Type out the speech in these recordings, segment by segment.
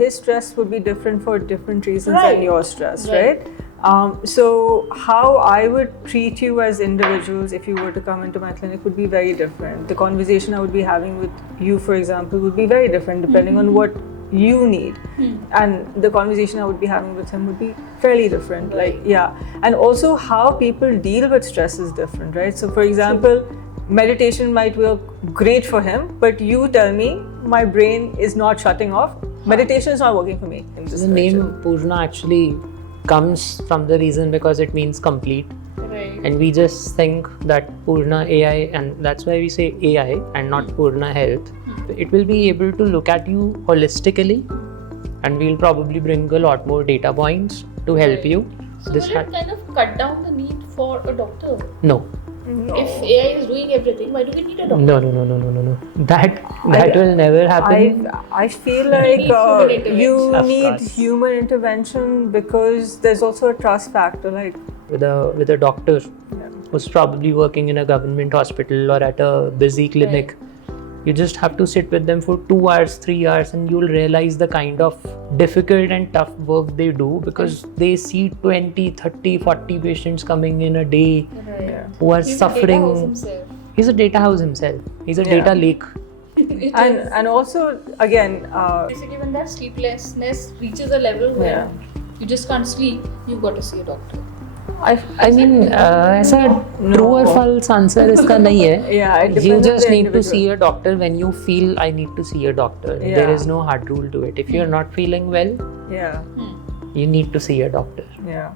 his stress would be different for different reasons Right. than your stress, right? So how I would treat you as individuals if you were to come into my clinic would be very different. The conversation I would be having with you, for example, would be very different depending on what you need, and the conversation I would be having with him would be fairly different. Right. Like, yeah, and also how people deal with stress is different, right? So for example, meditation might work great for him, but you tell me my brain is not shutting off, meditation is not working for me in this The name direction. Purna actually comes from the reason because it means complete. Right. And we just think that Purna AI, and that's why we say AI and not Purna Health, it will be able to look at you holistically, and we'll probably bring a lot more data points to help you. So will it kind of cut down the need for a doctor? No. If AI is doing everything, why do we need a doctor? No. That will never happen. I feel like need human intervention. you Of need course. human intervention because there's also a trust factor. Like, With a doctor who's probably working in a government hospital or at a busy clinic, you just have to sit with them for 2 hours, 3 hours, and you'll realize the kind of difficult and tough work they do, because they see 20, 30, 40 patients coming in a day Right. who are He's suffering. A data house himself. He's a data house himself. He's a Yeah. data lake. It and is. and also again, Basically, when that sleeplessness reaches a level where you just can't sleep, you've got to see a doctor. I mean, ऐसा true or false answer इसका नहीं है. Yeah, it You depends on just the need to individual. see a doctor when you feel I need to see a doctor. Yeah. There is no hard rule to it. If you're not feeling well, yeah, you need to see a doctor. yeah.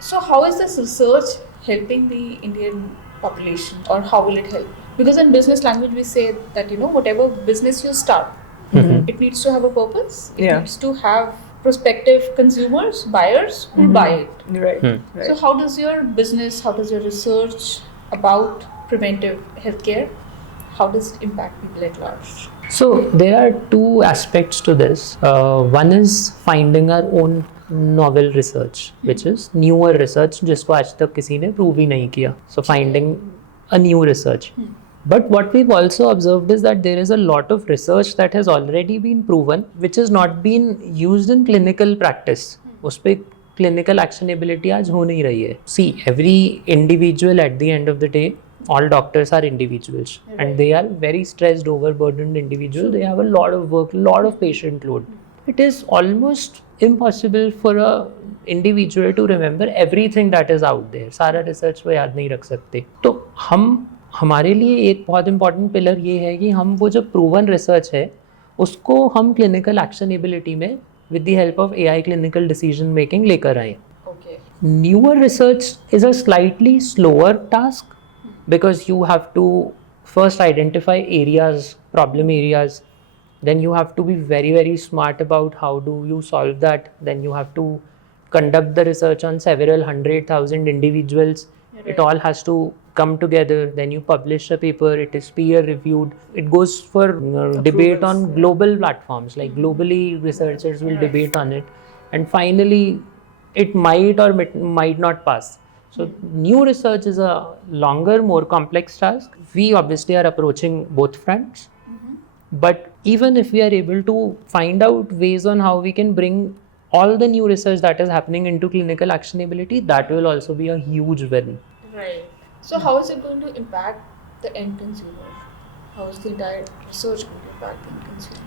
So, how is this research helping the Indian population, or how will it help? Because in business language, we say that whatever business you start, it needs to have a purpose. It Yeah. needs to have prospective consumers, buyers who buy it. Right. Right. So, how does your business, how does your research about preventive healthcare, how does it impact people at large? So there are two aspects to this. One is finding our own novel research, which is newer research जिसको आज तक किसी ने prove ही नहीं किया. So finding a new research. But what we've also observed is that there is a lot of research that has already been proven, which has not been used in clinical practice. उस पे clinical actionability आज हो नहीं रही है. See, every individual at the end of the day, all doctors are individuals, and they are very stressed, overburdened individuals. They have a lot of work, lot of patient load. It is almost impossible for a individual to remember everything that is out there. सारा research वो याद नहीं रख सकते. तो हमारे लिए एक बहुत important pillar ये है कि हम वो जो proven research है उसको हम clinical actionability में with the help of AI clinical decision making लेकर आए. Okay. Newer research is a slightly slower task, because you have to first identify areas, problem areas, then you have to be very, very smart about how do you solve that, then you have to conduct the research on several 100,000 individuals. It all has to come together, then you publish a paper, it is peer reviewed, it goes for debate on global platforms, like globally researchers will debate on it, and finally it might or might not pass. So new research is a longer, more complex task. We obviously are approaching both fronts, but even if we are able to find out ways on how we can bring all the new research that is happening into clinical actionability, that will also be a huge win. Right. So, how is it going to impact the end consumer? How is the entire research going to impact the end consumer?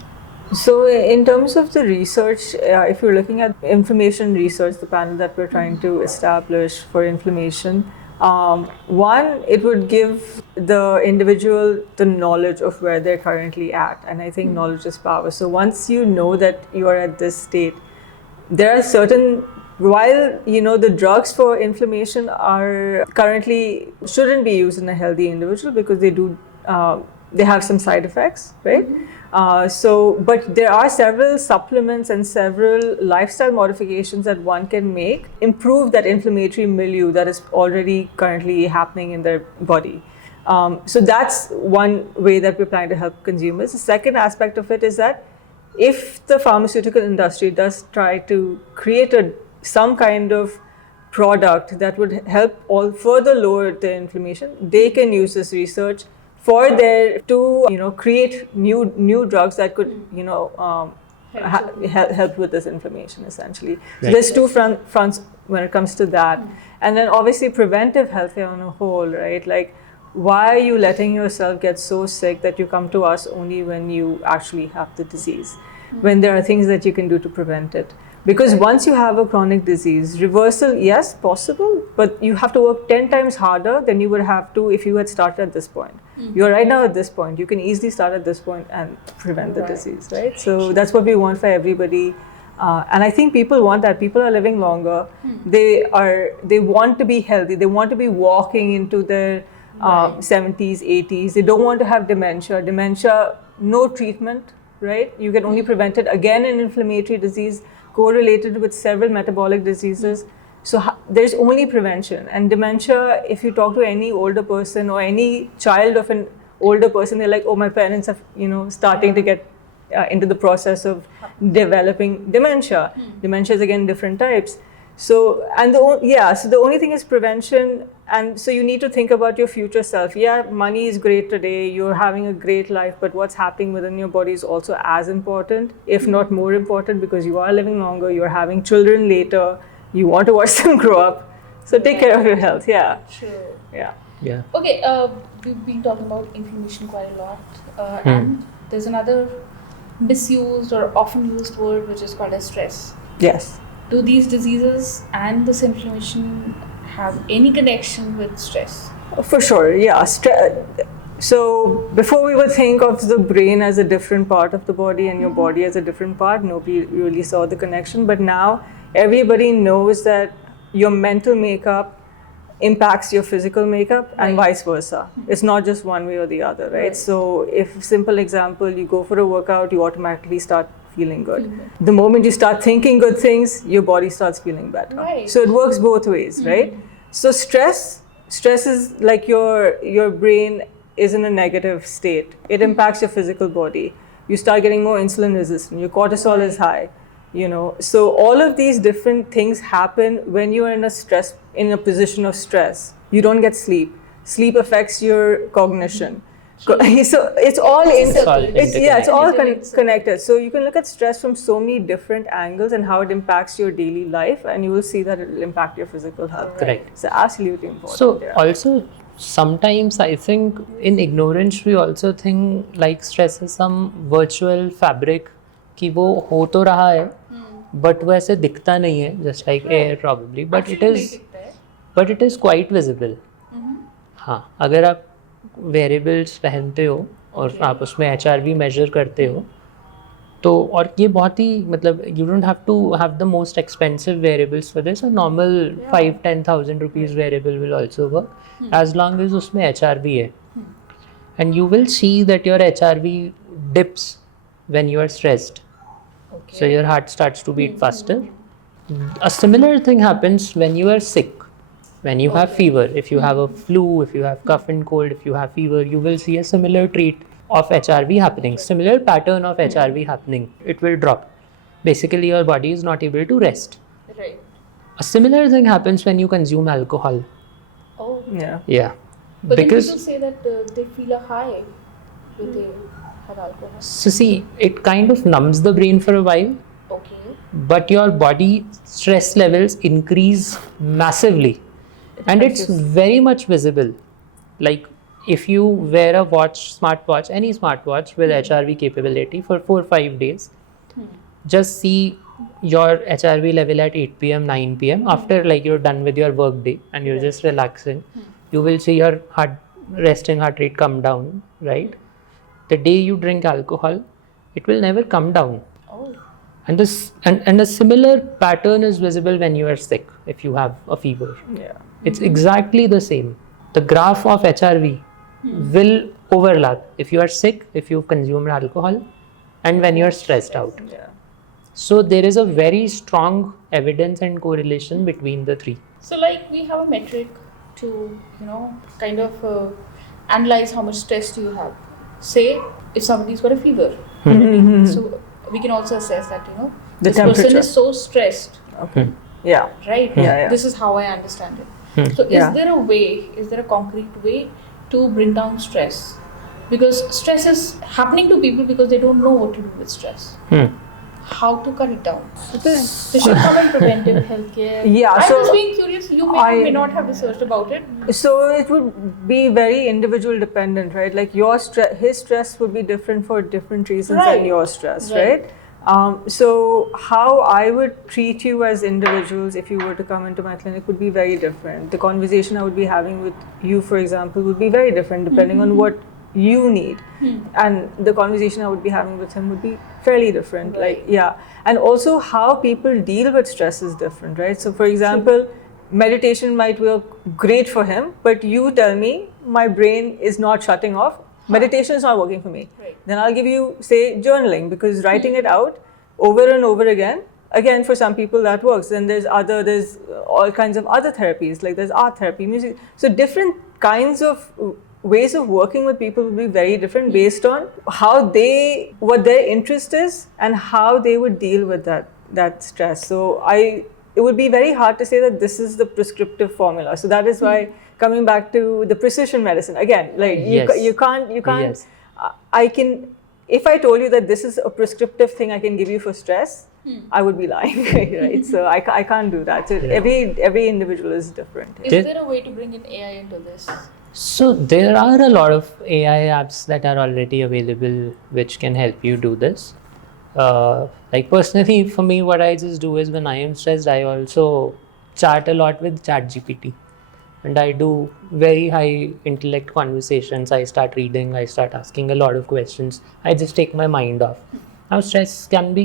So in terms of the research, if you're looking at information research, the panel that we're trying to establish for inflammation, one, it would give the individual the knowledge of where they're currently at. And I think knowledge is power. So once you know that you are at this state, there are certain, while the drugs for inflammation are currently shouldn't be used in a healthy individual because they have some side effects, right? But there are several supplements and several lifestyle modifications that one can make, improve that inflammatory milieu that is already currently happening in their body. So that's one way that we're planning to help consumers. The second aspect of it is that if the pharmaceutical industry does try to create some kind of product that would help all further lower the inflammation, they can use this research for their to create new drugs that could help with this inflammation essentially. So Right. there's two fronts when it comes to that, and then obviously preventive healthcare on a whole, right? Like, why are you letting yourself get so sick that you come to us only when you actually have the disease, when there are things that you can do to prevent it? Because once you have a chronic disease, reversal, yes, possible, but you have to work 10 times harder than you would have to if you had started at this point. You're right now at this point. You can easily start at this point and prevent the disease, right? So that's what we want for everybody. And I think people want that. People are living longer. They want to be healthy. They want to be walking into their 70s, 80s. They don't want to have dementia. Dementia, no treatment, right? You can only prevent it. Again, an inflammatory disease correlated with several metabolic diseases. So there's only prevention. And dementia, if you talk to any older person or any child of an older person, they're like, oh, my parents are starting to get into the process of developing dementia. Dementia is again different types. So the only thing is prevention. And so you need to think about your future self. Yeah, money is great today, you're having a great life, but what's happening within your body is also as important, if not more important, because you are living longer, you're having children later, you want to watch them grow up. So take care of your health. Yeah. True. Yeah. Okay, we've been talking about inflammation quite a lot, and there's another misused or often used word which is called as stress. Yes. Do these diseases and this inflammation have any connection with stress? For sure, yeah. So before we would think of the brain as a different part of the body and your body as a different part, nobody really saw the connection. But now everybody knows that your mental makeup impacts your physical makeup and vice versa. It's not just one way or the other, right? So if, simple example, you go for a workout, you automatically start feeling good. The moment you start thinking good things, your body starts feeling better. Right. So it works both ways, right? So stress is like your brain is in a negative state. It impacts your physical body. You start getting more insulin resistant. Your cortisol is high. So all of these different things happen when you are in a position of stress. You don't get sleep. Sleep affects your cognition. So it's all connected. So you can look at stress from so many different angles and how it impacts your daily life, and you will see that it will impact your physical health. Correct. So absolutely important. So also sometimes I think in ignorance we also think like stress is some virtual fabric कि वो हो तो रहा है but वो ऐसे दिखता नहीं है, just like air probably, but it is quite visible. हाँ, अगर आप वेरिएबल्स पहनते हो और आप उसमें HRV मेजर करते हो तो, और ये बहुत ही मतलब you don't have to have the most expensive wearables for this, a normal 5-10,000 rupees wearable will also work as long as उसमें HRV है, and you will see that your HRV dips when you are stressed. So your heart starts to beat faster. A similar thing happens when you are sick. When you have fever, if you have a flu, if you have cough and cold, if you have fever, you will see a similar trait of HRV happening, similar pattern of HRV happening. It will drop. Basically, your body is not able to rest. Right. A similar thing happens when you consume alcohol. Oh. Yeah. But Because then people say that they feel a high when they have alcohol. so see, it kind of numbs the brain for a while. Okay. But your body stress levels increase massively, and it's very much visible. Like if you wear a smartwatch, any smartwatch with HRV capability for 4-5 days, just see your HRV level at 8 p.m, 9 p.m. After like you're done with your work day and you're just relaxing, you will see your resting heart rate come down, right? The day you drink alcohol, it will never come down. Oh. And a similar pattern is visible when you are sick, if you have a fever. Yeah. It's exactly the same. The graph of HRV will overlap if you are sick, if you've consumed alcohol, and when you're stressed out. Yeah. So there is a very strong evidence and correlation between the three. So like we have a metric to, kind of analyze how much stress do you have. Say if somebody's got a fever, so we can also assess that, this person temperature. is so stressed. Okay. Yeah. right? Yeah. This is how I understand it. So Yeah. is there a concrete way to bring down stress? Because stress is happening to people because they don't know what to do with stress. How to cut it down? This should come in preventive healthcare. Yeah, I'm so just being curious. You may or may not have researched about it. So it would be very individual dependent, right? Like his stress would be different for different reasons than your stress, right? So how I would treat you as individuals if you were to come into my clinic would be very different. The conversation I would be having with you, for example, would be very different depending on what you need, and the conversation I would be having with him would be fairly different. Like, yeah, and also how people deal with stress is different, right? So for example, meditation might work great for him, but you tell me my brain is not shutting off, meditation is not working for me, then I'll give you, say, journaling, because writing it out over and over again for some people that works. Then there's all kinds of other therapies, like there's art therapy, music. So different kinds of ways of working with people will be very different based on what their interest is and how they would deal with that stress. So it would be very hard to say that this is the prescriptive formula. So that is why, coming back to the precision medicine again, like you can't. I can, if I told you that this is a prescriptive thing I can give you for stress, I would be lying, right? So I can't do that. So every individual is different. Is there a way to bring in AI into this? So there are a lot of AI apps that are already available which can help you do this. Like personally, for me, what I just do is when I am stressed, I also chat a lot with ChatGPT, and I do very high intellect conversations. I start reading, I start asking a lot of questions. I just take my mind off. Now stress can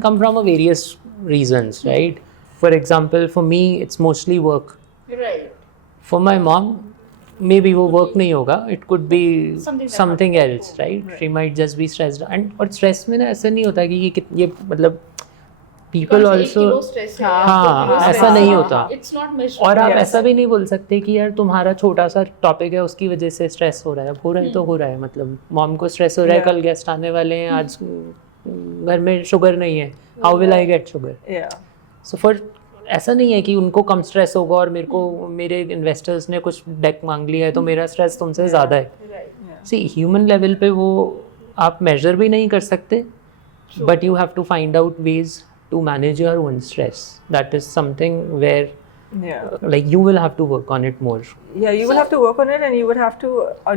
come from various reasons, right? For example, for me, it's mostly work. Right. For my mom, maybe वो work नहीं होगा, it could be something else, right? She might just be stressed. And और stress में ना ऐसा नहीं होता कि ये मतलब people also हाँ ऐसा नहीं होता. और आप ऐसा भी नहीं बोल सकते कि यार तुम्हारा छोटा सा टॉपिक है उसकी वजह से स्ट्रेस हो रहा है. हो रहा है तो हो रहा है. मतलब मॉम को स्ट्रेस हो रहा है, कल गेस्ट आने वाले हैं, आज घर में शुगर नहीं है, how will I get sugar? So for ऐसा नहीं है कि उनको कम स्ट्रेस होगा और मेरे इन्वेस्टर्स ने कुछ डेक मांग लिया है तो मेरा स्ट्रेस तुमसे ज़्यादा है. सी ह्यूमन लेवल पे वो आप मेजर भी नहीं कर सकते, but you have to find out ways to manage your own stress. That is something where like you will have to work on it more. You will have to work on it, and you would have to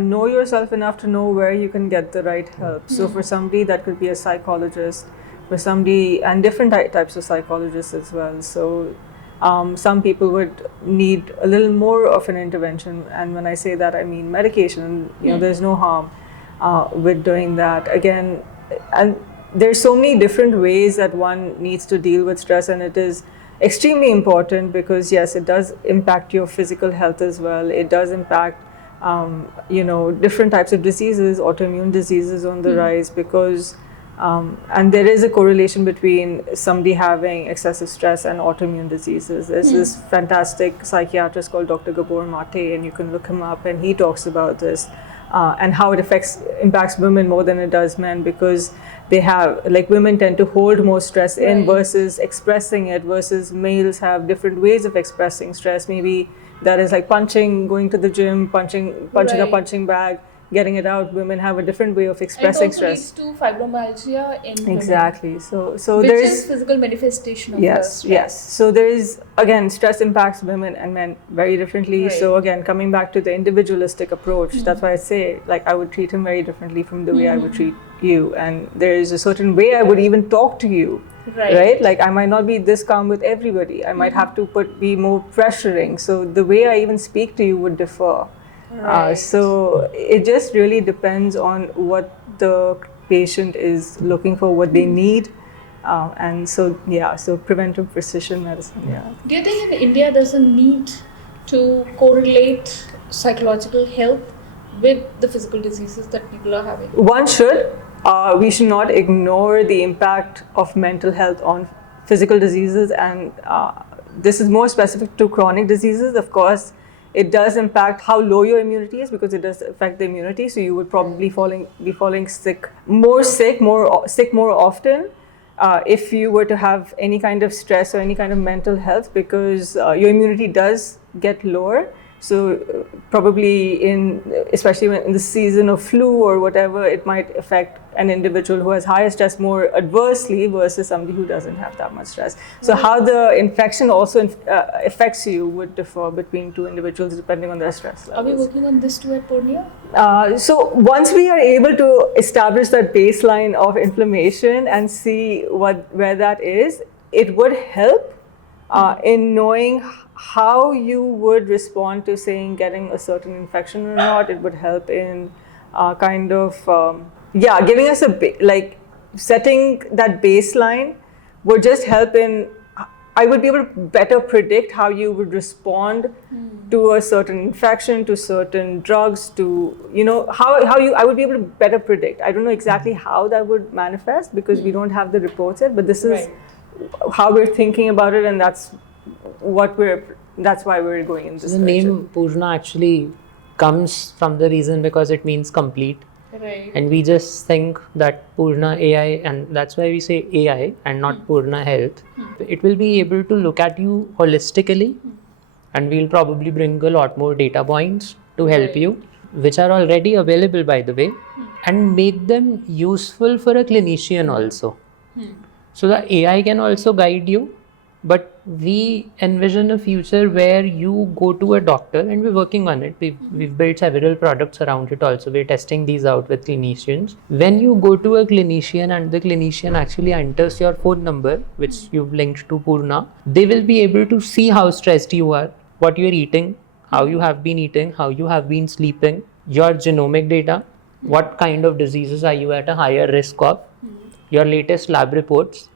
know yourself enough to know where you can get the right help. So for somebody that could be a psychologist, for somebody, and different types of psychologists as well. So some people would need a little more of an intervention, and when I say that I mean medication. There's no harm with doing that again. And there's so many different ways that one needs to deal with stress, and it is extremely important because yes, it does impact your physical health as well. It does impact different types of diseases, autoimmune diseases on the rise, because and there is a correlation between somebody having excessive stress and autoimmune diseases. There's this fantastic psychiatrist called Dr. Gabor Mate, and you can look him up, and he talks about this and how it impacts women more than it does men, because they have, like, women tend to hold more stress in versus expressing it, versus males have different ways of expressing stress. Maybe that is like punching, going to the gym, punching a punching bag, getting it out. Women have a different way of expressing stress. It also leads to fibromyalgia in exactly women. So which there is physical manifestation of stress. Yes. So there is, again, stress impacts women and men very differently. So again, coming back to the individualistic approach, that's why I say, like, I would treat him very differently from the way I would treat you, and there is a certain way I would even talk to you. Right? Like, I might not be this calm with everybody. I might have to be more pressuring. So the way I even speak to you would differ. So it just really depends on what the patient is looking for, what they need. And so preventive precision medicine. Do you think in India there's a need to correlate psychological health with the physical diseases that people are having? One should. We should not ignore the impact of mental health on physical diseases, and this is more specific to chronic diseases. Of course, it does impact how low your immunity is, because it does affect the immunity. So you would probably be falling sick more often. if you were to have any kind of stress or any kind of mental health, because your immunity does get lower. So probably especially in the season of flu or whatever, it might affect an individual who has higher stress more adversely versus somebody who doesn't have that much stress. So how the infection also affects you would differ between two individuals depending on their stress levels. Are we working on this too at Purna? So once we are able to establish that baseline of inflammation and see where that is, it would help in knowing how you would respond to saying getting a certain infection or not. It would help in giving us setting that baseline would just help in. I would be able to better predict how you would respond to a certain infection, to certain drugs, to I would be able to better predict. I don't know exactly how that would manifest because we don't have the reports yet, but this is how we're thinking about it, and that's why we're going in this direction. The name Purna actually comes from the reason because it means complete. Right. And we just think that Purna AI, and that's why we say AI and not Purna Health, it will be able to look at you holistically, and we'll probably bring a lot more data points to help you, which are already available by the way, and make them useful for a clinician also. So the AI can also guide you, but we envision a future where you go to a doctor, and we're working on it. We've built several products around it also. We're testing these out with clinicians. When you go to a clinician and the clinician actually enters your phone number, which you've linked to Purna, they will be able to see how stressed you are, what you're eating, how you have been eating, how you have been sleeping, your genomic data, what kind of diseases are you at a higher risk of, your latest lab reports.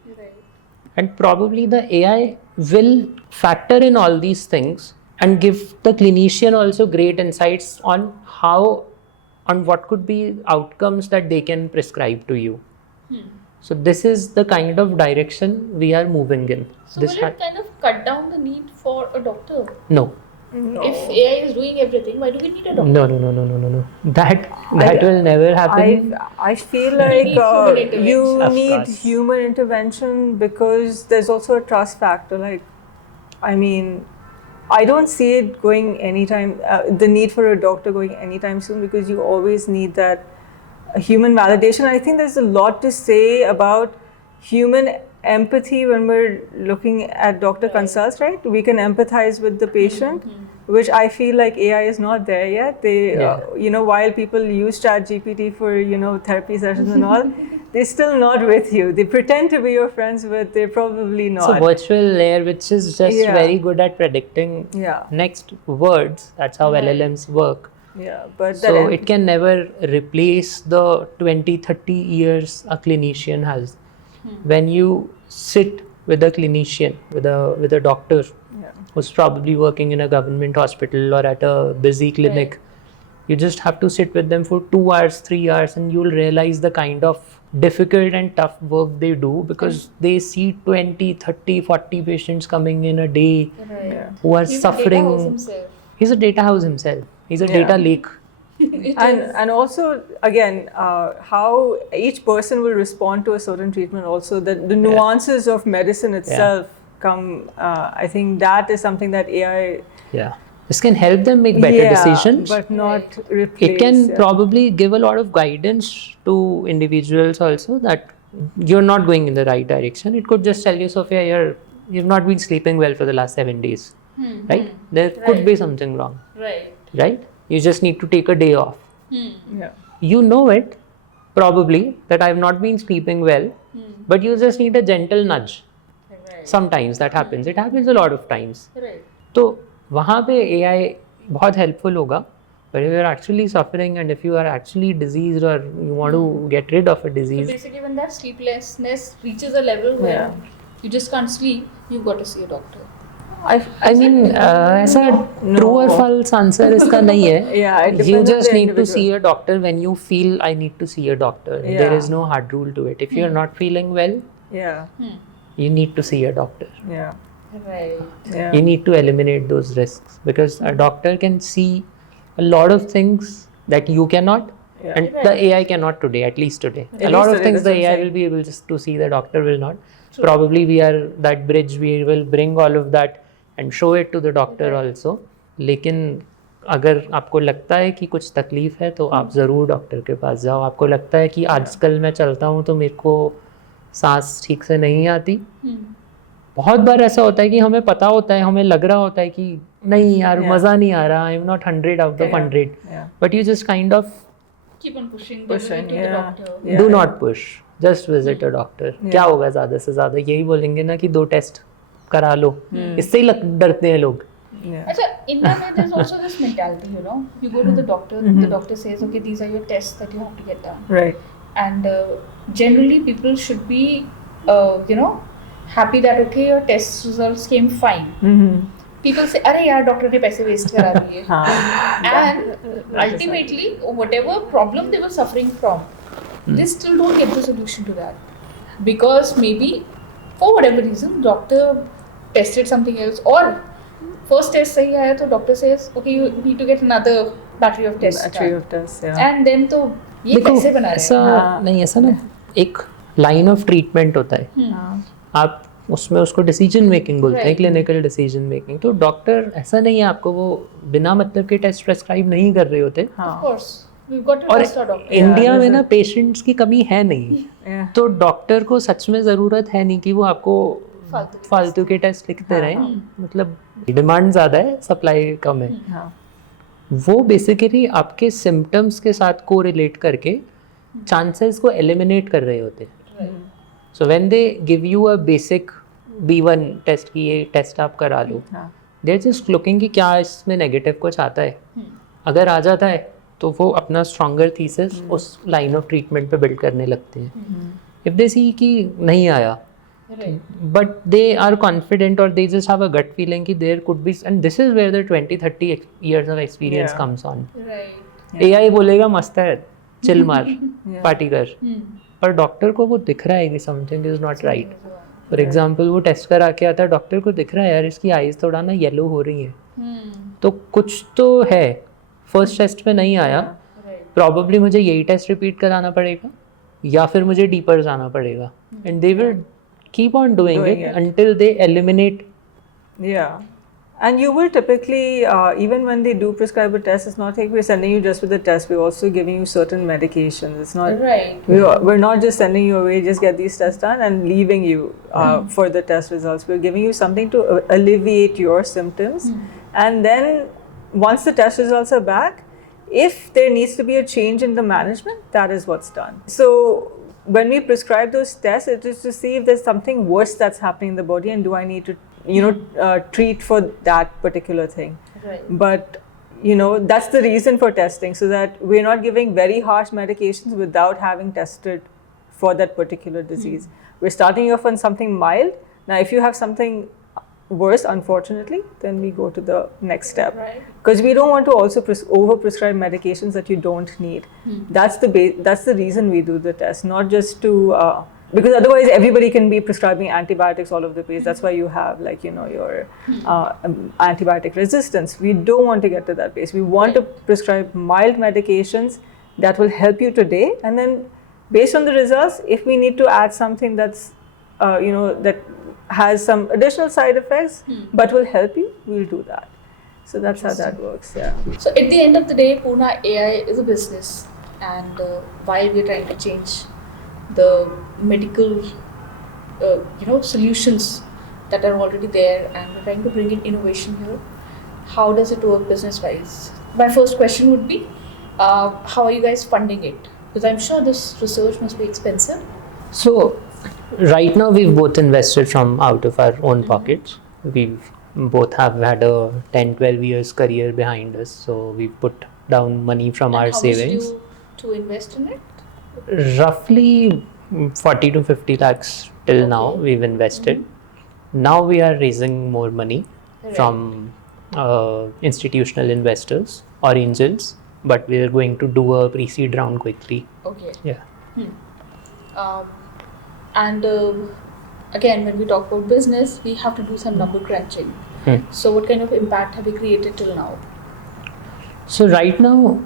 And probably the AI will factor in all these things and give the clinician also great insights on what could be outcomes that they can prescribe to you. So this is the kind of direction we are moving in. So will it kind of cut down the need for a doctor? No. If AI is doing everything, why do we need a doctor? No. That will never happen. I feel like you need course. human intervention because there's also a trust factor. Like, I mean, I don't see it going anytime, the need for a doctor going anytime soon, because you always need that human validation. I think there's a lot to say about human empathy when we're looking at doctor consults, right? We can empathize with the patient, which I feel like AI is not there yet. They, while people use ChatGPT for, therapy sessions and all, they're still not with you. They pretend to be your friends, but they're probably not. So virtual layer, which is just very good at predicting next words. That's how LLMs work. Yeah, but so it can never replace the 20-30 years a clinician has. When you sit with a clinician, with a doctor who's probably working in a government hospital or at a busy clinic, you just have to sit with them for 2 hours, 3 hours, and you'll realize the kind of difficult and tough work they do, because they see 20, 30, 40 patients coming in a day who are suffering. He's a data house himself. He's a data lake. And also, again, how each person will respond to a certain treatment also, the nuances of medicine itself come, I think that is something that AI... This can help them make better decisions. But not replace. It can probably give a lot of guidance to individuals also that you're not going in the right direction. It could just tell you, Sophia, you've not been sleeping well for the last 7 days. Right? There could be something wrong. Right? You just need to take a day off. You know it, probably, that I've not been sleeping well, but you just need a gentle nudge. Sometimes that happens. It happens a lot of times. So, वहाँ पे AI बहुत helpful होगा. But if you're actually suffering and if you are actually diseased or you want to get rid of a disease. So basically when that sleeplessness reaches a level where you just can't sleep, you've got to see a doctor. I mean, ऐसा true or false answer इसका नहीं है. You just need to see a doctor when you feel I need to see a doctor. There is no hard rule to it. If you're not feeling well, you need to see a doctor. You need to eliminate those risks, because a doctor can see a lot of things that you cannot, Yeah. And the AI cannot today, at least today. At A lot least of today, things that's the what I'm AI saying. will be able just to see, the doctor will not. True. Probably we are that bridge, we will bring all of that and show it to the doctor Right. also. लेकिन अगर आपको लगता है कि कुछ तकलीफ है तो आप ज़रूर डॉक्टर के पास जाओ. आपको लगता है कि आजकल मैं चलता हूँ तो मेरे को सांस ठीक से नहीं आती. बहुत बार ऐसा होता है कि हमें पता होता है, हमें लग रहा होता है कि नहीं यार Yeah. मज़ा नहीं आ रहा, I am not 100 out of Yeah. 100, Yeah. But you just kind of Keep on pushing Pushing, to the yeah. doctor. Yeah. Do not push, just visit a doctor. Yeah. क्या होगा ज़्यादा से ज़्यादा, यही बोलेंगे ना कि 2 टेस्ट करा लो. इससे ही डरते हैं लोग. Yeah. Achha, India mein there's also this mentality, you know, you go to the doctor, the doctor says, okay, these are your tests that you have to get done. Right. And generally people should be, you know, happy that, okay, your test results came fine. People say, अरे यार doctor ने पैसे waste करा दिए. And ultimately, whatever problem they were suffering from, they still don't get the solution to that. Because maybe, for whatever reason, doctor tested something else, or first test सही आया तो doctor says, okay, you need to get another battery of tests Battery done. of tests, yeah. And then तो ये देखो पैसे बना रहे ऐसा हैं. नहीं, ऐसा ना एक लाइन ऑफ ट्रीटमेंट होता है. आप उसमें उसको डिसीजन मेकिंग बोलते हैं, Right. Clinical decision making. तो डॉक्टर ऐसा नहीं है आपको वो बिना मतलब के टेस्ट प्रेस्क्राइब नहीं कर रहे होते. Of course, we've got to और trust our doctor. इंडिया में there's ना पेशेंट्स की कमी है नहीं. Yeah. तो डॉक्टर को सच में ज़रूरत है नहीं कि वो आपको फालतू के टेस्ट लिखते हाँ, रहें. मतलब डिमांड ज़्यादा है, सप्लाई कम है. हाँ. वो बेसिकली आपके सिम्टम्स के साथ को रिलेट करके चांसेस को एलिमिनेट कर रहे होते हैं. So when they give you a basic B1 test की ये टेस्ट आप करा लो, हाँ. दे आर जस्ट लुकिंग कि क्या इसमें नेगेटिव कुछ आता है. अगर आ जाता है तो वो अपना स्ट्रॉन्गर थीसिस उस लाइन ऑफ ट्रीटमेंट पे बिल्ड करने लगते हैं. इफ दे सी कि नहीं आया, Right. but they are confident or they just have a gut feeling कि there could be, and this is where the 20-30 years of experience Yeah. comes on. Right. AI बोलेगा मस्त है, चिल मार, Yeah. Party कर. पर doctor को वो दिख रहा है कि something is not right. For example वो टेस्ट करा के आता है, डॉक्टर को दिख रहा है यार इसकी आईज थोड़ा ना येलो हो रही है, तो कुछ तो है. फर्स्ट टेस्ट में नहीं आया, Right. प्रॉबली मुझे यही टेस्ट रिपीट कराना पड़ेगा या फिर मुझे डीपर जाना पड़ेगा. And they will keep on doing Doing it it. until they eliminate. Yeah. And you will typically, even when they do prescribe a test, it's not like we're sending you just with the test, we're also giving you certain medications. It's not, Right. we're not just sending you away, just get these tests done and leaving you for the test results. We're giving you something to alleviate your symptoms. And then once the test results are back, if there needs to be a change in the management, that is what's done. So when we prescribe those tests, it is to see if there's something worse that's happening in the body and do I need to, treat for that particular thing. Right. But, that's the reason for testing, so that we're not giving very harsh medications without having tested for that particular disease. We're starting off on something mild. Now, if you have something worse, unfortunately, then we go to the next step. Right. Because we don't want to also over-prescribe medications that you don't need. That's the reason we do the test, not just to because otherwise everybody can be prescribing antibiotics all over the place. That's why you have your antibiotic resistance. We don't want to get to that place. We want to prescribe mild medications that will help you today, and then based on the results, if we need to add something that's that has some additional side effects but will help you, we'll do that. So that's how that works. Yeah. So at the end of the day, Purna AI is a business, and while we're trying to change the medical, solutions that are already there, and we're trying to bring in innovation here, how does it work business-wise? My first question would be, how are you guys funding it? Because I'm sure this research must be expensive. So right now we've both invested from out of our own pockets. We've both have had a 10-12 years career behind us, so we've put down money from our And savings. how much to invest in it? Roughly 40 to 50 lakhs till now we've invested. Now we are raising more money Right. from institutional investors or angels, but we are going to do a pre-seed round quickly. Okay. Yeah. And again, when we talk about business, we have to do some number crunching. So what kind of impact have we created till now? So right now,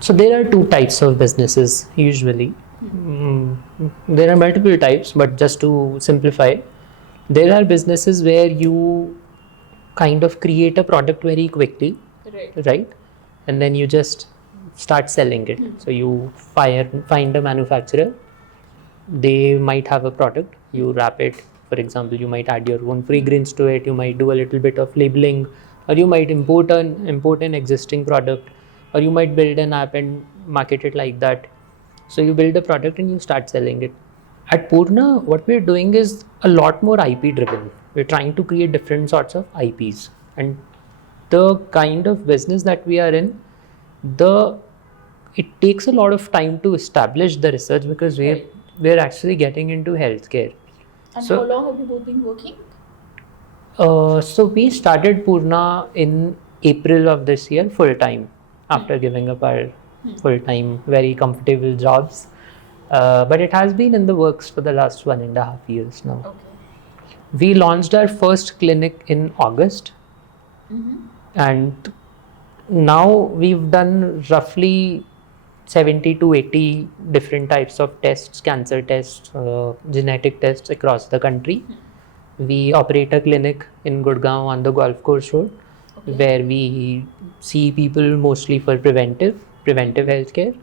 So there are two types of businesses usually. There are multiple types, but just to simplify, there are businesses where you kind of create a product very quickly, right? And then you just start selling it. So you find a manufacturer, they might have a product, you wrap it. For example, you might add your own fragrance to it, you might do a little bit of labeling, or you might import an existing product, or you might build an app and market it like that. So you build a product and you start selling it. At Purna, what we're doing is a lot more IP driven. We're trying to create different sorts of IPs, and the kind of business that we are in, the it takes a lot of time to establish the research, because we're actually getting into healthcare. And So- how long have you both been working? So we started Purna in April of this year full time, after giving up our full time, very comfortable jobs. But it has been in the works for the last 1.5 years now. Okay. We launched our first clinic in August, and now we've done roughly 70 to 80 different types of tests, cancer tests, genetic tests across the country. We operate a clinic in Gurgaon on the golf course road, where we see people mostly for preventive healthcare.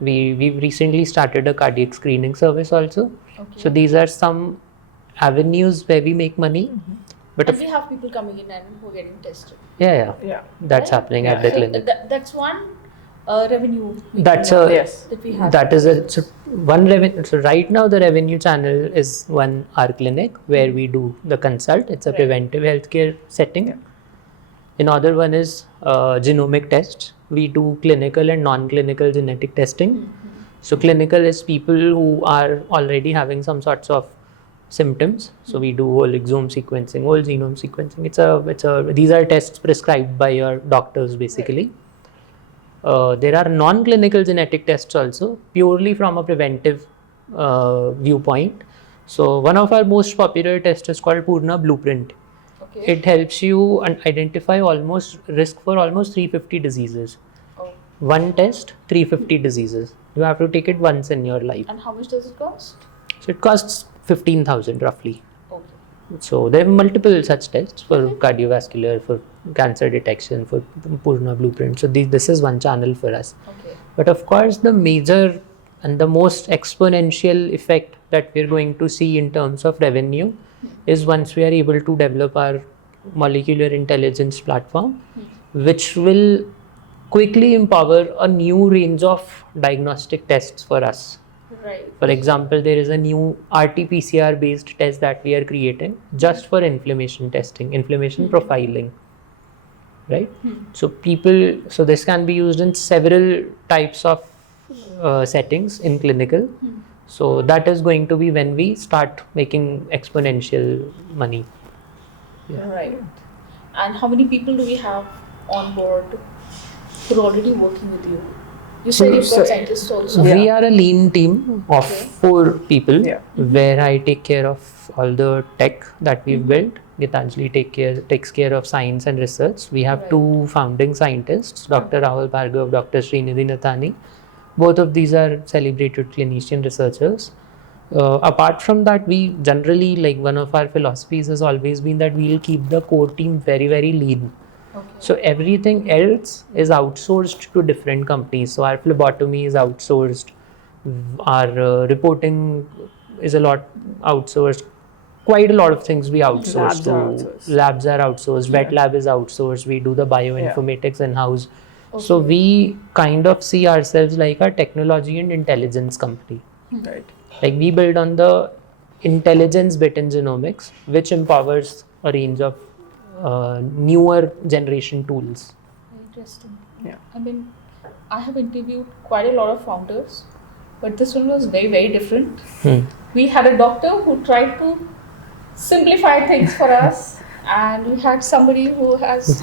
We've recently started a cardiac screening service also. So these are some avenues where we make money. But And we have people coming in and who are getting tested. Yeah. that's happening at the So clinic. that's one revenue. That's making Yes. that we have. That is one revenue. So right now the revenue channel is one, our clinic, where we do the consult. It's a preventive healthcare setting. Another one is genomic tests. We do clinical and non-clinical genetic testing. So clinical is people who are already having some sorts of symptoms. So we do whole exome sequencing, whole genome sequencing. These are tests prescribed by your doctors basically. There are non-clinical genetic tests also, purely from a preventive viewpoint. So one of our most popular tests is called Purna Blueprint. It helps you identify risk for almost 350 diseases. One test, 350 diseases. You have to take it once in your life. And how much does it cost? So it costs 15,000 roughly. Okay. So there are multiple such tests for cardiovascular, for cancer detection, for Purna Blueprint. So this is one channel for us. Okay. But of course, the major and the most exponential effect that we're going to see in terms of revenue is once we are able to develop our molecular intelligence platform, which will quickly empower a new range of diagnostic tests for us. Right. For example, there is a new RT-PCR based test that we are creating just for inflammation testing, inflammation profiling, right? So this can be used in several types of settings in clinical. So that is going to be when we start making exponential money. Right. And how many people do we have on board who are already working with you? You said you've got scientists also. We are a lean team of 4 people, where I take care of all the tech that we've built. Gitanjali takes care of science and research. We have 2 founding scientists, Dr. Rahul Bhargav, Dr. Srinidhi Nathani. Both of these are celebrated clinician researchers. Apart from that, we generally, like, one of our philosophies has always been that we'll keep the core team very, very lean. So everything else is outsourced to different companies. So our phlebotomy is outsourced. Our reporting is a lot outsourced. Quite a lot of things we outsource Labs are outsourced. Wet lab is outsourced. We do the bioinformatics in-house. So we kind of see ourselves like a technology and intelligence company. Right. Like, we build on the intelligence bit in genomics, which empowers a range of newer generation tools. Interesting. Yeah. I mean, I have interviewed quite a lot of founders, but this one was very, very different. We had a doctor who tried to simplify things for us, and we had somebody who has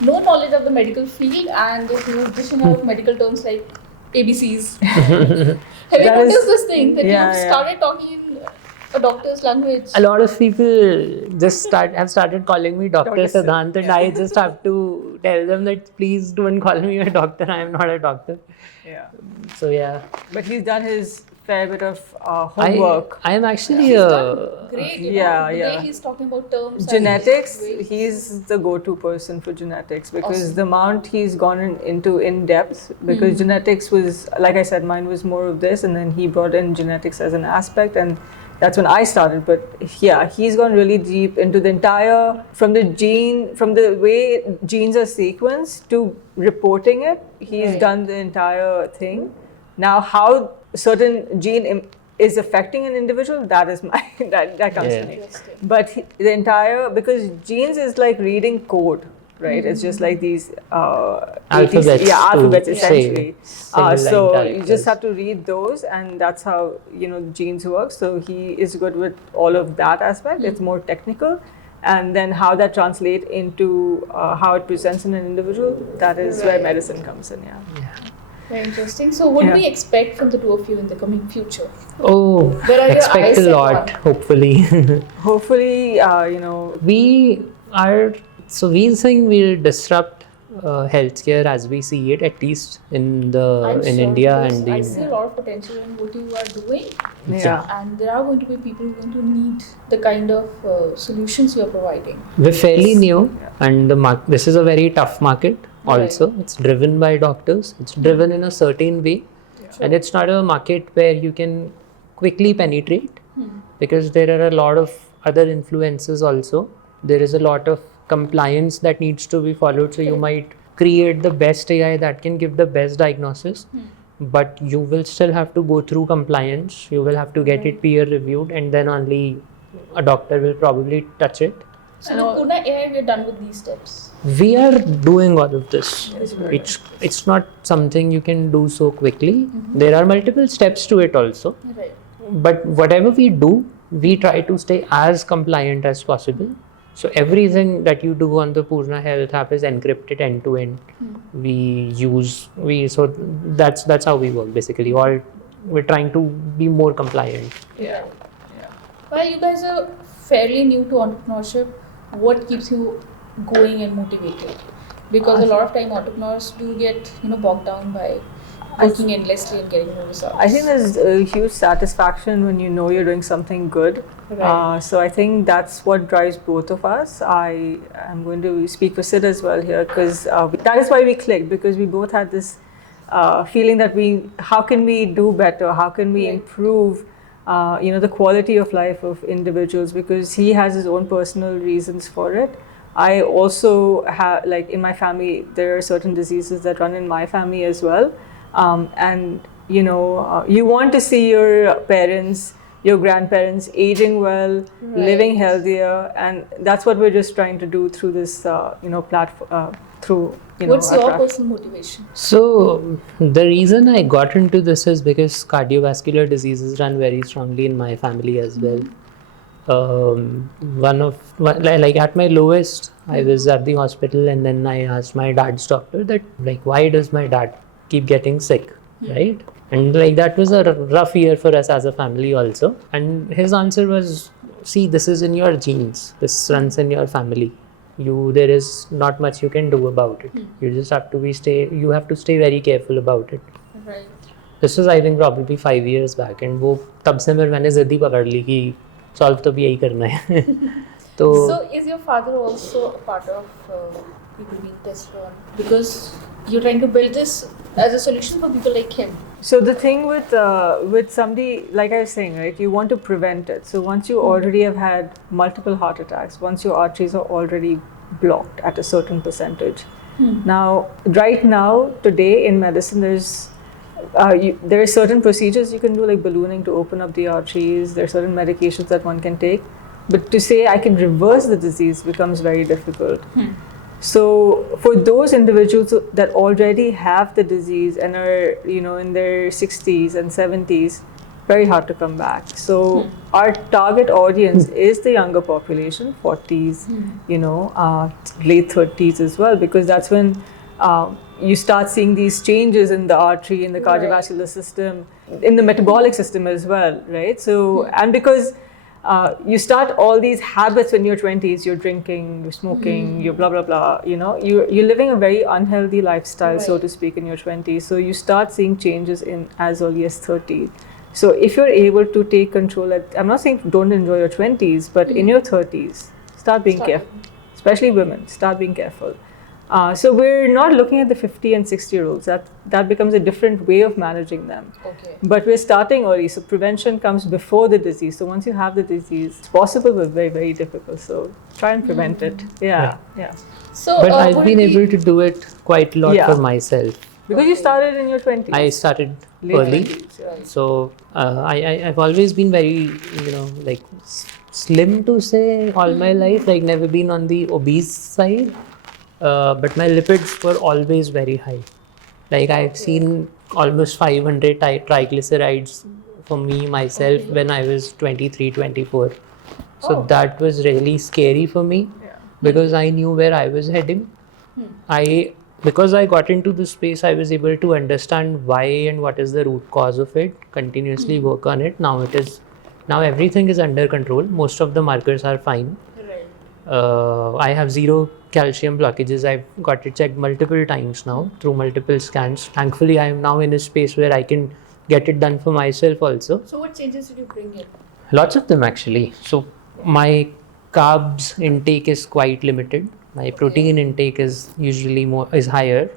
no knowledge of the medical field and who is dishing out medical terms like ABCs. Have you noticed this thing that you've started talking in a doctor's language. A lot of people have started calling me Dr. Dr. Siddhant, and I just have to tell them that please don't call me a doctor. I am not a doctor. Yeah. So yeah, But he's done his fair bit of homework. I am actually He's done great. Yeah, The yeah. way he's talking about terms. and Genetics, the way he's the go-to person for genetics because Awesome. the amount he's gone into in depth, because genetics was, like I said, mine was more of this, and then he brought in genetics as an aspect, and that's when I started. But yeah, he's gone really deep into the entire, from the way genes are sequenced to reporting it. He's Right. done the entire thing. Now, how certain gene is affecting an individual, that is my that comes Yeah. to me. Interesting. But the entire, because genes is like reading code, right? It's just like these Alphabets yeah, to alphabets say essentially. single So line you just characters. have to read those, and that's how genes work. So he is good with all of that aspect. It's more technical, and then how that translate into how it presents in an individual. That is where Right. medicine comes in. Yeah. Very interesting. So, what Yeah. do we expect from the two of you in the coming future? Oh, Where are your expect eyes a set lot, on? hopefully. Hopefully, we think we'll disrupt healthcare as we see it, at least in I'm in sure, India because and I the see a lot of potential in what you are doing, yeah. and there are going to be people who are going to need the kind of solutions you are providing. we're fairly new, Yeah. and this is a very tough market. Also, it's driven by doctors. It's driven in a certain way, and it's not a market where you can quickly penetrate because there are a lot of other influences also. There is a lot of compliance that needs to be followed. So you might create the best AI that can give the best diagnosis, but you will still have to go through compliance. You will have to get it peer reviewed, and then only a doctor will probably touch it. So, with Purna AI, we are done with these steps. We are doing all of this. we're It's not something you can do so quickly. There are multiple steps to it also. Right. But whatever we do, we try to stay as compliant as possible. So everything that you do on the Purna Health app is encrypted end to end. So that's how we work basically. We're trying to be more compliant. Yeah. While you guys are fairly new to entrepreneurship, what keeps you going and motivated? Because a lot of time entrepreneurs do get bogged down by working endlessly and getting no results. I think there's a huge satisfaction when you know you're doing something good. Right. So I think that's what drives both of us. I am going to speak for Sid as well here, because that is why we clicked, because we both had this feeling that how can we do better? How can we improve the quality of life of individuals? Because he has his own personal reasons for it. I also have, like in my family, there are certain diseases that run in my family as well. And you want to see your parents, your grandparents aging well, living healthier, and that's what we're just trying to do through this platform. What's our your platform. personal motivation? So the reason I got into this is because cardiovascular diseases run very strongly in my family as well. Like at my lowest, I was at the hospital, and then I asked my dad's doctor that, like, why does my dad keep getting sick, right? And like that was a rough year for us as a family also. And his answer was, see, this is in your genes. This runs in your family. There is not much you can do about it. You just have to you have to stay very careful about it. Right. This was, I think, probably 5 years back, and वो तब से मैंने जिद ही पकड़ ली कि solve तो भी यही करना है. तो So, is your father also a part of people being tested on? Because you're trying to build this as a solution for people like him. So the thing with somebody, like I was saying, right, you want to prevent it. So once you already have had multiple heart attacks, once your arteries are already blocked at a certain percentage. Now, right now, today in medicine, there are certain procedures you can do, like ballooning to open up the arteries. There are certain medications that one can take. But to say I can reverse the disease becomes very difficult. So for those individuals that already have the disease and are in their 60s and 70s, very hard to come back. So our target audience is the younger population, 40s, late 30s as well, because that's when you start seeing these changes in the artery, in the cardiovascular system, in the metabolic system as well, right? So, and because you start all these habits when you're 20s. You're drinking, you're smoking, you're blah blah blah. You're living a very unhealthy lifestyle, so to speak, in your 20s. So you start seeing changes in as early as 30. So if you're able to take control I'm not saying don't enjoy your 20s, but in your 30s, start being careful. Especially women, start being careful. So we're not looking at the 50 and 60-year-olds. That becomes a different way of managing them. Okay. But we're starting early, so prevention comes before the disease. So once you have the disease, it's possible but very, very difficult. So try and prevent it. Yeah. So, But I've been able to do it quite a lot Yeah. for myself. Because you started in your 20s. I started Late early. 20s, yeah. So I've always been very, like slim to say all my life, like never been on the obese side. But my lipids were always very high. Like I've seen almost 500 triglycerides for me myself when I was 23, 24. So that was really scary for me because I knew where I was heading. Because I got into this space, I was able to understand why and what is the root cause of it, continuously work on it. Now everything is under control. Most of the markers are fine. I have zero calcium blockages. I've got it checked multiple times now through multiple scans. Thankfully, I am now in a space where I can get it done for myself also. So what changes did you bring in? Lots of them actually. So my carbs intake is quite limited. My protein intake is usually is higher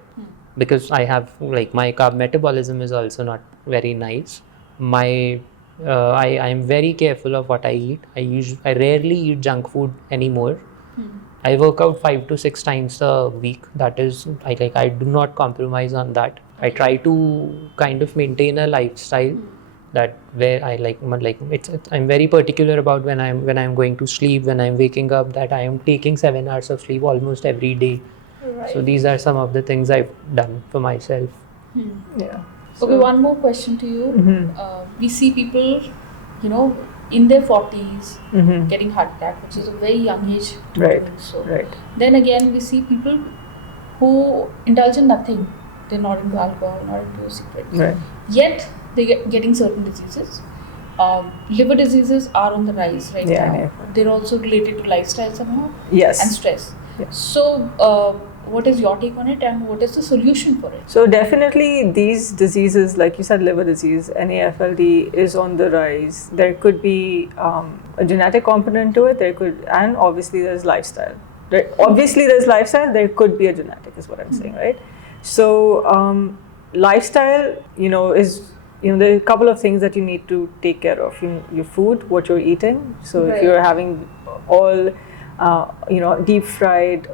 because I have my carb metabolism is also not very nice. I am very careful of what I eat. I rarely eat junk food anymore. I work out 5 to 6 times a week. That is, I do not compromise on that. I try to kind of maintain a lifestyle that where I I'm very particular about when I'm going to sleep, when I'm waking up, that I am taking 7 hours of sleep almost every day. So these are some of the things I've done for myself. Yeah. Okay, one more question to you. We see people, in their 40s getting heart attack, which is a very young age to Right. do so. Right. Then again, we see people who indulge in nothing. They're not into alcohol, not into cigarettes. Right. Yet they getting certain diseases. Liver diseases are on the rise right now. They're also related to lifestyle somehow. Yes. And stress. Yes. So, what is your take on it, and what is the solution for it? So definitely these diseases, like you said, liver disease, NAFLD is on the rise. There could be a genetic component to it. And obviously there's lifestyle. There could be a genetic, is what I'm saying, right? So lifestyle, is there are a couple of things that you need to take care of. Your food, what you're eating. So if you're having all deep fried,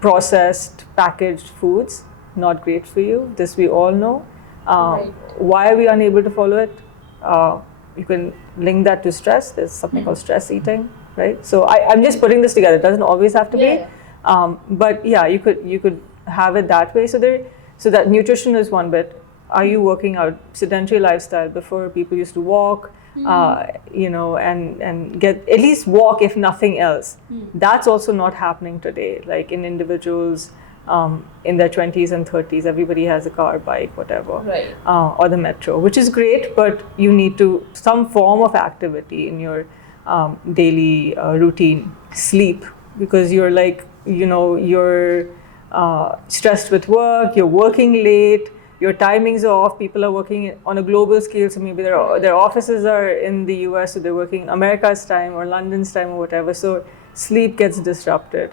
processed, packaged foods, not great for you. This we all know. Why are we unable to follow it? You can link that to stress. There's something called stress eating, right? So I'm just putting this together. It doesn't always have to be, but yeah, you could have it that way. So that nutrition is one bit. Are you working out? Sedentary lifestyle. Before, people used to walk. And get at least walk, if nothing else. That's also not happening today. Like in individuals in their 20s and 30s, everybody has a car, bike, whatever, or the metro, which is great, but you need some form of activity in your daily routine. Sleep, because you're you're stressed with work, you're working late, your timings are off. People are working on a global scale, so maybe their offices are in the US, so they're working in America's time or London's time or whatever. So sleep gets disrupted.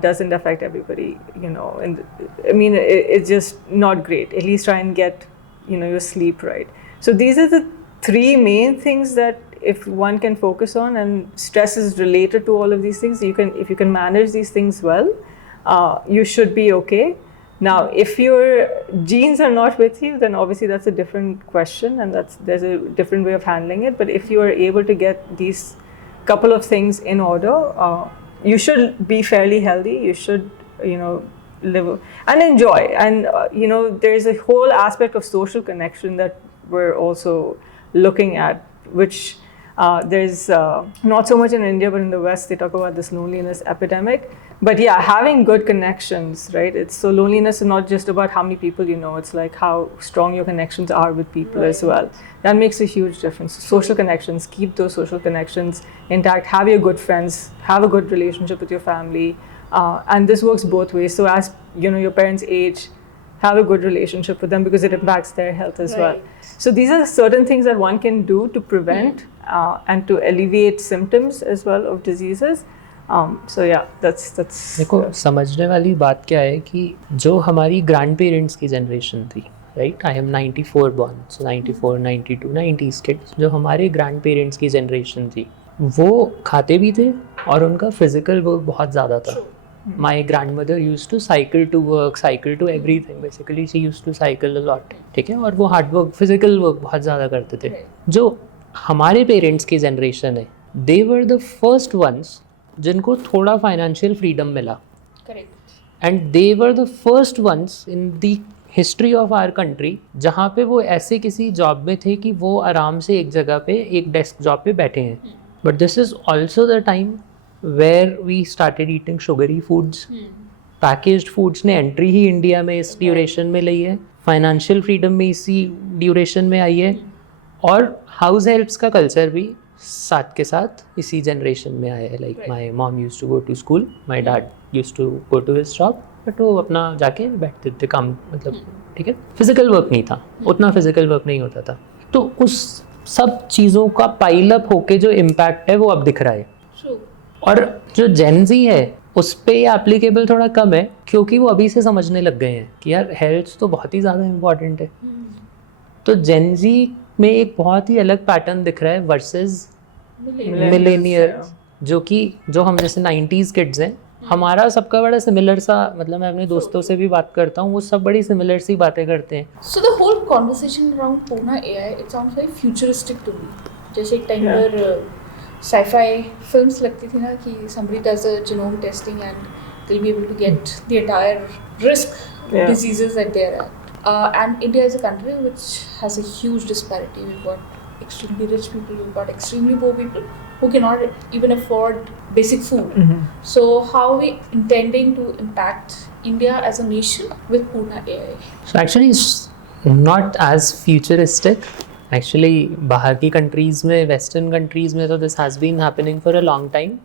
Doesn't affect everybody, and it's just not great. At least try and get your sleep right. So these are the 3 main things that if one can focus on, and stress is related to all of these things. If you can manage these things well, you should be okay. Now, if your genes are not with you, then obviously that's a different question, and there's a different way of handling it. But if you are able to get these couple of things in order, you should be fairly healthy. You should, live and enjoy. And there's a whole aspect of social connection that we're also looking at, which there's not so much in India, but in the West they talk about this loneliness epidemic. But yeah, having good connections, right? It's so loneliness is not just about how many people you know. It's like how strong your connections are with people as well. That makes a huge difference. Social connections, keep those social connections intact. Have your good friends. Have a good relationship with your family, and this works both ways. So as you know, your parents age, have a good relationship with them because it impacts their health as well. So these are certain things that one can do to prevent and to alleviate symptoms as well of diseases. So yeah, that's देखो समझने वाली बात क्या है कि जो हमारी grand parents की जनरेशन थी, right, I am 94 born, so 94 92 90s kids, जो हमारे ग्रैंड पेरेंट्स की जनरेशन थी वो खाते भी थे और उनका फिजिकल वर्क बहुत ज़्यादा था. My grandmother used to cycle to work, cycle to everything, basically she used to cycle a lot, ठीक है, और वो हार्ड वर्क फिजिकल वर्क बहुत ज़्यादा करते थे. जो हमारे पेरेंट्स की जनरेशन है, they were the first ones जिनको थोड़ा फाइनेंशियल फ्रीडम मिला, and they were the first ones in the history of our country जहाँ पे वो ऐसे किसी जॉब में थे कि वो आराम से एक जगह पे एक डेस्क जॉब पे बैठे हैं. But this is also the time where we started eating sugary foods. Packaged foods ने एंट्री ही इंडिया में इस ड्यूरेशन में ली है, फाइनेंशियल फ्रीडम में इसी ड्यूरेशन में आई है, और हाउस हेल्प्स का कल्चर भी साथ के साथ इसी जनरेशन में आया है. Like my mom used to go to school, my dad used to go to his job, but वो अपना जाके बैठते थे काम, मतलब ठीक है, फिजिकल वर्क नहीं था, उतना फिजिकल वर्क नहीं होता था. तो उस सब चीज़ों का पाइलअप होके जो इम्पैक्ट है वो अब दिख रहा है. और जो जेन ज़ी है उस पर ये एप्लीकेबल थोड़ा कम है, क्योंकि वो अभी से समझने लग गए हैं कि यार हेल्थ तो बहुत ही ज़्यादा इम्पॉर्टेंट है. तो जेन ज़ी में एक बहुत ही अलग पैटर्न दिख रहा है वर्सेस मिलेनियर्स, जो हम जैसे 90s किड्स हैं. हमारा सबका बड़ा सिमिलर सा, मतलब मैं अपने दोस्तों से भी बात करता हूँ, वो सब बड़ी सिमिलर सी बातें करते हैं. So the whole conversation around Purna AI, it sounds very futuristic to me. जैसे एक टाइम पर sci-fi films लगती थी ना कि somebody does a genome testing and they'll be able to get the entire risk diseases that they're at. And India is a country which has a huge disparity. We've got extremely rich people, we've got extremely poor people who cannot even afford basic food. So how are we intending to impact India as a nation with Purna AI? So actually it's not as futuristic. Actually बाहर की countries में, western countries में तो this has been happening for a long time.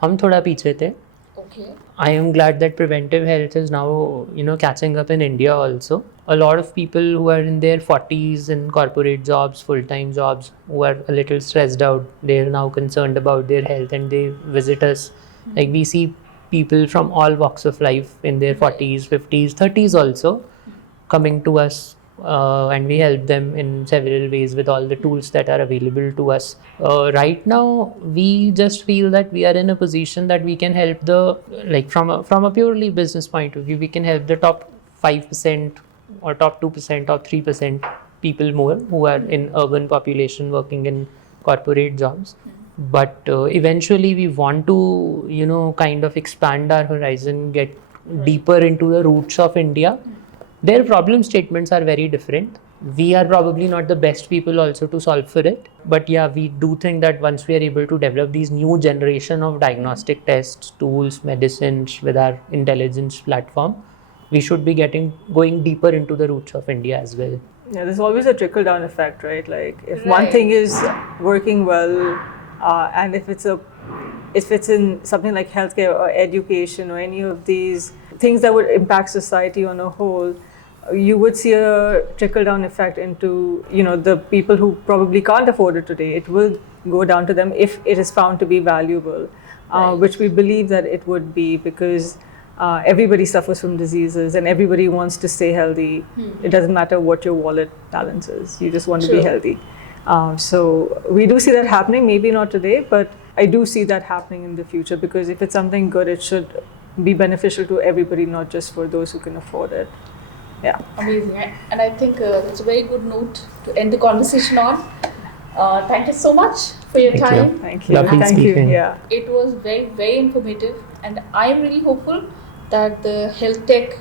हम थोड़ा पीछे थे. Okay. I am glad that preventive health is now, catching up in India also. A lot of people who are in their 40s in corporate jobs, full-time jobs, who are a little stressed out, they are now concerned about their health and they visit us. Like we see people from all walks of life in their 40s, 50s, 30s also coming to us. And we help them in several ways with all the tools that are available to us. Right now, we just feel that we are in a position that we can help from a purely business point of view, we can help the top 5% or top 2% or 3% people more who are in urban population working in corporate jobs. But eventually we want to, kind of expand our horizon, get deeper into the roots of India. Their problem statements are very different. We are probably not the best people also to solve for it. But yeah, we do think that once we are able to develop these new generation of diagnostic tests, tools, medicines with our intelligence platform, we should be going deeper into the roots of India as well. Yeah, there's always a trickle down effect, right? Like if one thing is working well, and if it's in something like healthcare or education or any of these things that would impact society on a whole, you would see a trickle down effect into the people who probably can't afford it today. It will go down to them if it is found to be valuable, which we believe that it would be, because everybody suffers from diseases and everybody wants to stay healthy. It doesn't matter what your wallet balance is, you just want to be healthy. So we do see that happening, maybe not today, but I do see that happening in the future, because if it's something good, it should be beneficial to everybody, not just for those who can afford it. Yeah. Amazing. And I think that's a very good note to end the conversation on. Thank you so much for your time. Thank you. Lovely Thank you. speaking. Yeah. It was very, very informative, and I am really hopeful that the health tech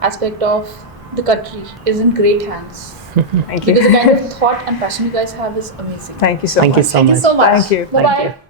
aspect of the country is in great hands. Thank you. Because the kind of thought and passion you guys have is amazing. Thank you so much. Thank you so much. Thank you so much. Thank you. Bye-bye. Thank you.